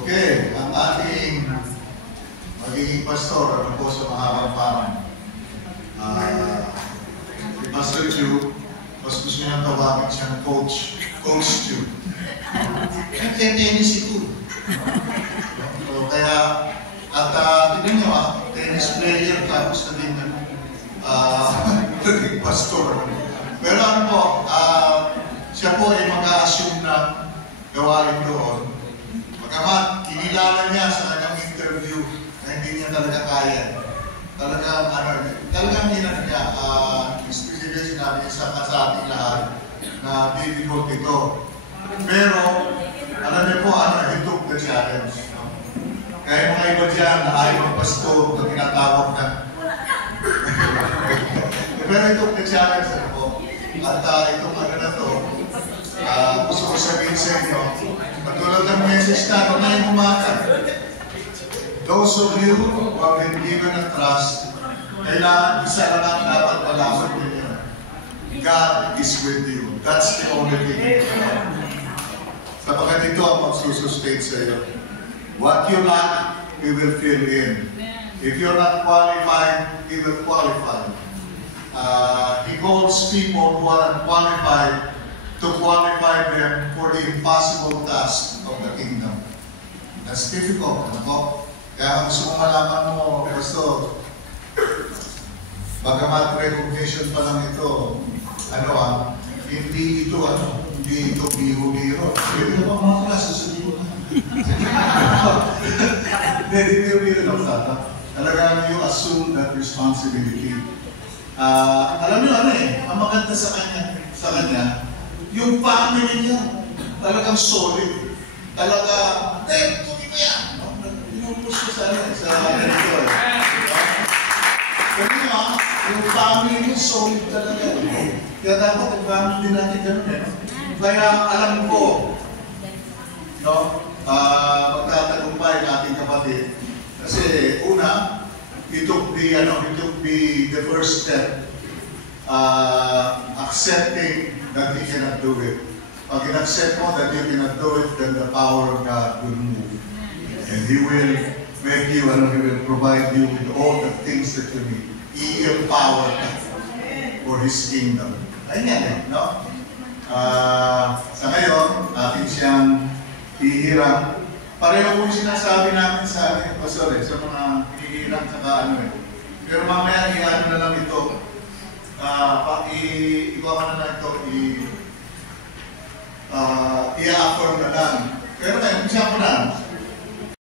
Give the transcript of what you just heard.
Okay, ang ating magiging pastor, ano po sa mahabang parang. Si Pastor Chu, mas gusto niyang tawagin siyang Coach Chu. Tennis ito. So, kaya, at tignan nyo tennis player, tapos naging pastor. Pero ano po, siya po ay mag-a-assume na gawain doon. Pagkamat, kinilala niya sa kanyang interview na hindi niya talaga kaya. Talagang hinag niya, specifically sinabi niya sa ating lahat na difficult ito. Pero, alam niyo po, he took the challenge. Kaya mga iba dyan na ayaw magpasto na tinatawag na. Pero he took the challenge po. At itong na to, gusto ko sabihin sa inyo, patulad ng message na ngayong umaga. Those of you who have been given a trust, kailangan isa lang dapat malaman ninyo. God is with you. That's the only thing. Sapagkat ito ang magsusustain sa iyo. What you lack, He will fill in. If you're not qualified, He will qualify. He calls people who are unqualified to qualify them for the impossible task of the kingdom. That's difficult, ano po? Kaya kung gusto mong malaman mo, Pastor, bagamat recognition pa lang ito, hindi ito biro-biro. Hindi ito mga klase sa biro. Hindi biro-biro lang tata. Talagang you assume that responsibility. Alam niyo ang maganda sa kanya, yung family niya, talagang solid. Talaga, tuloy mo yan. Inumpos ko sa ganito. Kaya yung family niya, solid talaga. Kaya dapat ang family din natin ganun. Kaya alam ko, magtatagumpay ng ating kapatid. Kasi una, he took the first step, accepting that he cannot do it. Pag in-accept mo that you cannot do it, then the power of God will move. And He will make you and He will provide you with all the things that you need. I-empower ka for His kingdom. Ayun yan no? Sa ngayon, atin siyang hihirang. Pareho po yung sinasabi namin sa ating pastor sa mga hihirang saka Pero mamaya, na lang ito. I-affirm na lang